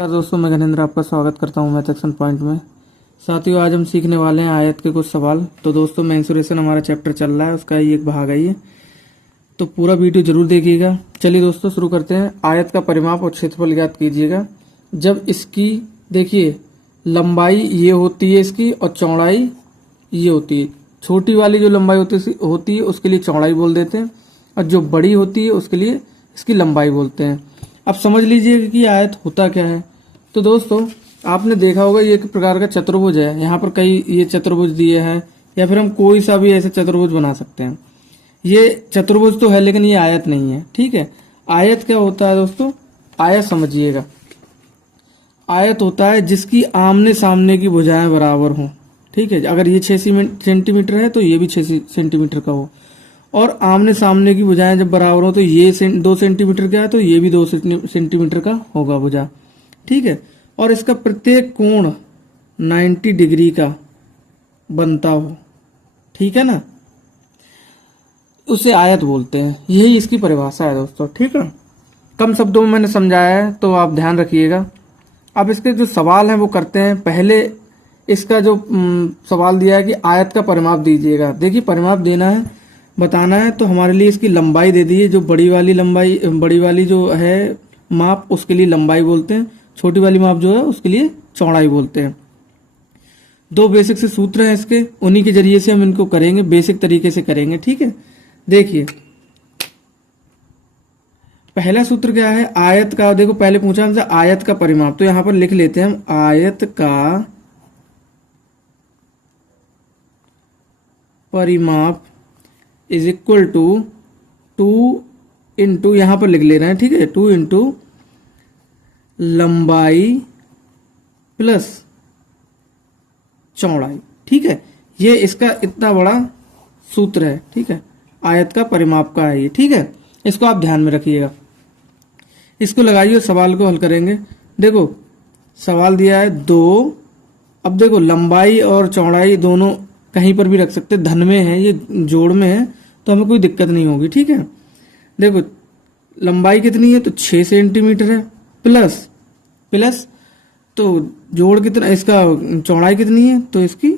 नमस्कार दोस्तों, मैं घनेंद्र आपका स्वागत करता हूं मैथ एक्शन पॉइंट में। साथियों, आज हम सीखने वाले हैं आयत के कुछ सवाल। तो दोस्तों, मेंसुरेशन हमारा चैप्टर चल रहा है, उसका ही एक भाग है ये, तो पूरा वीडियो जरूर देखिएगा। चलिए दोस्तों, शुरू करते हैं। आयत का परिमाप और क्षेत्रफल ज्ञात कीजिएगा। जब इसकी देखिए लंबाई ये होती है इसकी और चौड़ाई ये होती है। छोटी वाली जो लंबाई होती है उसके लिए चौड़ाई बोल देते हैं, और जो बड़ी होती है उसके लिए इसकी लंबाई बोलते हैं। अब समझ लीजिए कि आयत होता क्या है। तो दोस्तों, आपने देखा होगा ये एक प्रकार का चतुर्भुज है। यहाँ पर कई ये चतुर्भुज दिए हैं, या फिर हम कोई सा भी ऐसे चतुर्भुज बना सकते हैं। ये चतुर्भुज तो है लेकिन ये आयत नहीं है, ठीक है। आयत क्या होता है दोस्तों? आयत समझिएगा, आयत होता है जिसकी आमने सामने की भुजाएं बराबर हों, ठीक है। अगर ये 6 सेंटीमीटर है तो ये भी 6 सेंटीमीटर का हो, और आमने सामने की भुजाएं जब बराबर हो तो ये 2 सेंटीमीटर का है तो ये भी 2 सेंटीमीटर का होगा भुजा, ठीक है। और इसका प्रत्येक कोण 90 डिग्री का बनता हो, ठीक है ना, उसे आयत बोलते हैं। यही इसकी परिभाषा है दोस्तों, ठीक है। कम शब्दों में मैंने समझाया है तो आप ध्यान रखिएगा। अब इसके जो सवाल हैं वो करते हैं। पहले इसका जो सवाल दिया है कि आयत का परिमाप दीजिएगा। देखिए, परिमाप देना है, बताना है, तो हमारे लिए इसकी लंबाई दे दी है। जो बड़ी वाली जो है माप, उसके लिए लंबाई बोलते हैं। छोटी वाली माप जो है उसके लिए चौड़ाई बोलते हैं। 2 बेसिक से सूत्र हैं इसके, उन्हीं के जरिए से हम इनको करेंगे, बेसिक तरीके से करेंगे, ठीक है। देखिए, पहला सूत्र क्या है? आयत का, देखो पहले पूछा हमसे आयत का परिमाप, तो यहां पर लिख लेते हैं हम आयत का परिमाप इज इक्वल टू 2 इंटू, यहां पर लिख ले रहे हैं, ठीक है, 2 इंटू लंबाई प्लस चौड़ाई, ठीक है। ये इसका इतना बड़ा सूत्र है, ठीक है, आयत का परिमाप का है ये, ठीक है। इसको आप ध्यान में रखिएगा। इसको लगाइए और सवाल को हल करेंगे। देखो, सवाल दिया है 2। अब देखो, लंबाई और चौड़ाई दोनों कहीं पर भी रख सकते, धन में है, ये जोड़ में है, तो हमें कोई दिक्कत नहीं होगी, ठीक है। देखो, लंबाई कितनी है तो 6 सेंटीमीटर है, प्लस तो जोड़ कितना, इसका चौड़ाई कितनी है तो इसकी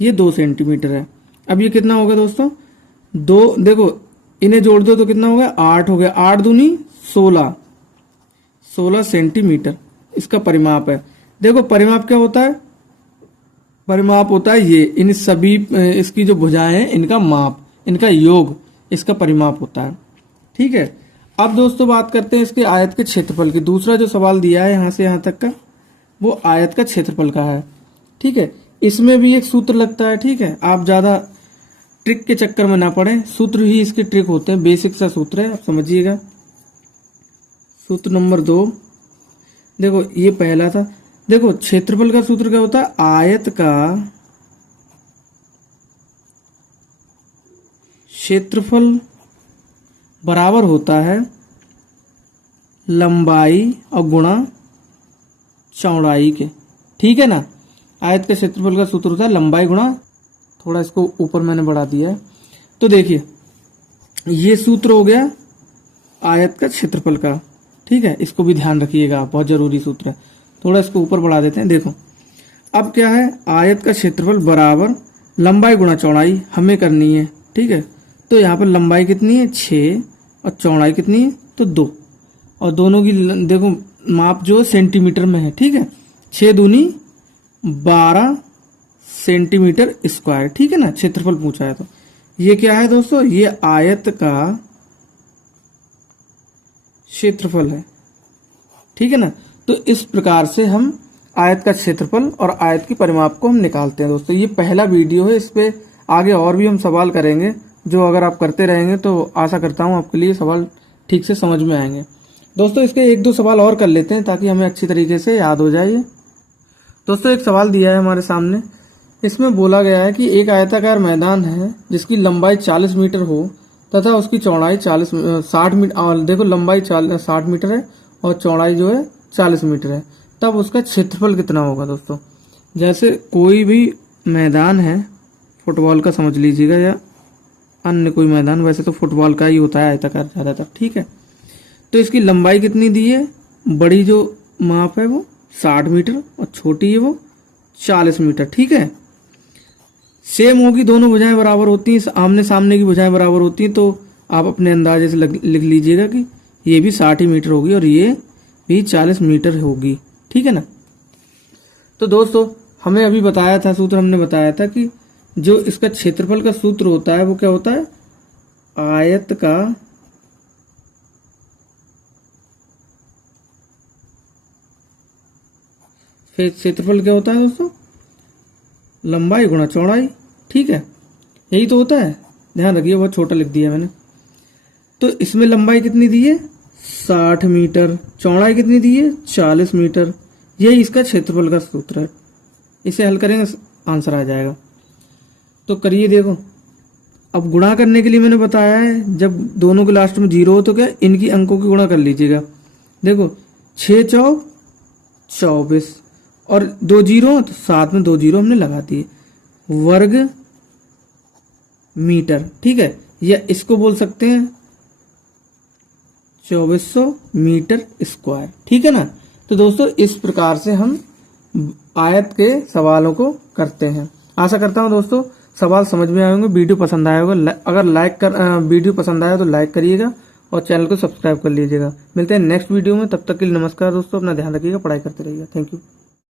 ये 2 सेंटीमीटर है। अब ये कितना होगा दोस्तों? 2, देखो इन्हें जोड़ दो तो कितना हो गया? 8 हो गया। 8 दूनी 16 सेंटीमीटर इसका परिमाप है। देखो, परिमाप क्या होता है? परिमाप होता है ये, इन सभी इसकी जो भुजाएं हैं इनका माप, इनका योग, इसका परिमाप होता है, ठीक है। अब दोस्तों बात करते हैं इसके आयत के क्षेत्रफल की। दूसरा जो सवाल दिया है यहां से यहां तक का, वो आयत का क्षेत्रफल का है, ठीक है। इसमें भी एक सूत्र लगता है, ठीक है। आप ज्यादा ट्रिक के चक्कर में ना पड़े, सूत्र ही इसके ट्रिक होते हैं, बेसिक सा सूत्र है, आप समझिएगा। सूत्र नंबर 2, देखो ये पहला था। देखो, क्षेत्रफल का सूत्र क्या होता है? आयत का क्षेत्रफल बराबर होता है लंबाई और गुणा चौड़ाई के, ठीक है ना। आयत का क्षेत्रफल का सूत्र होता है लंबाई गुणा, थोड़ा इसको ऊपर मैंने बढ़ा दिया है। तो देखिए, ये सूत्र हो गया आयत का क्षेत्रफल का, ठीक है। इसको भी ध्यान रखिएगा, बहुत जरूरी सूत्र है। थोड़ा इसको ऊपर बढ़ा देते हैं। देखो, अब क्या है? आयत का क्षेत्रफल बराबर लंबाई गुणा चौड़ाई हमें करनी है, ठीक है। तो यहाँ पर लंबाई कितनी है? 6, और चौड़ाई कितनी है? तो 2, और दोनों की देखो माप जो सेंटीमीटर में है, ठीक है। 6 दूनी 12 सेंटीमीटर स्क्वायर, ठीक है ना। क्षेत्रफल पूछा है तो ये क्या है दोस्तों? ये आयत का क्षेत्रफल है, ठीक है ना। तो इस प्रकार से हम आयत का क्षेत्रफल और आयत की परिमाप को हम निकालते हैं दोस्तों। ये पहला वीडियो है, इस पे आगे और भी हम सवाल करेंगे, जो अगर आप करते रहेंगे तो आशा करता हूं आपके लिए सवाल ठीक से समझ में आएंगे। दोस्तों, इसके 1-2 सवाल और कर लेते हैं ताकि हमें अच्छी तरीके से याद हो जाए। दोस्तों, एक सवाल दिया है हमारे सामने। इसमें बोला गया है कि एक आयताकार मैदान है जिसकी लंबाई 40 मीटर हो तथा उसकी चौड़ाई 60 मीटर, और देखो लंबाई 60 मीटर है और चौड़ाई जो है 40 मीटर है, तब उसका क्षेत्रफल कितना होगा दोस्तों? जैसे कोई भी मैदान है, फुटबॉल का समझ लीजिएगा या अन्य कोई मैदान, वैसे तो फुटबॉल का ही होता है आयताकार ज्यादातर, ठीक है। तो इसकी लंबाई कितनी दी है? बड़ी जो माप है वो 60 मीटर और छोटी है वो 40 मीटर। ठीक है, सेम होगी, दोनों भुजाएं बराबर होती हैं, आमने सामने की भुजाएं बराबर होती हैं, तो आप अपने अंदाजे से लिख लीजिएगा कि ये भी 60 मीटर होगी और ये भी 40 मीटर होगी। ठीक है ना। तो दोस्तों हमें अभी बताया था, सूत्र हमने बताया था कि जो इसका क्षेत्रफल का सूत्र होता है वो क्या होता है, आयत का क्षेत्रफल क्या होता है दोस्तों, लंबाई गुणा चौड़ाई। ठीक है, यही तो होता है, ध्यान रखिए, बहुत छोटा लिख दिया मैंने। तो इसमें लंबाई कितनी दी है 60 मीटर, चौड़ाई कितनी दी है 40 मीटर, यही इसका क्षेत्रफल का सूत्र है। इसे हल करेंगे आंसर आ जाएगा। तो करिए, देखो अब गुणा करने के लिए मैंने बताया है, जब दोनों के लास्ट में 0 हो तो क्या इनकी अंकों की गुणा कर लीजिएगा। देखो 6 चौक 24 और 2 0 तो साथ में 2 0 हमने लगा दिए, वर्ग मीटर। ठीक है, या इसको बोल सकते हैं 2400 मीटर स्क्वायर। ठीक है ना। तो दोस्तों इस प्रकार से हम आयत के सवालों को करते हैं। आशा करता हूं दोस्तों सवाल समझ में आए होंगे, वीडियो पसंद आया होगा। अगर वीडियो पसंद आया तो लाइक करिएगा और चैनल को सब्सक्राइब कर लीजिएगा। मिलते हैं नेक्स्ट वीडियो में, तब तक के लिए नमस्कार दोस्तों, अपना ध्यान रखिएगा, पढ़ाई करते रहिएगा। Thank you.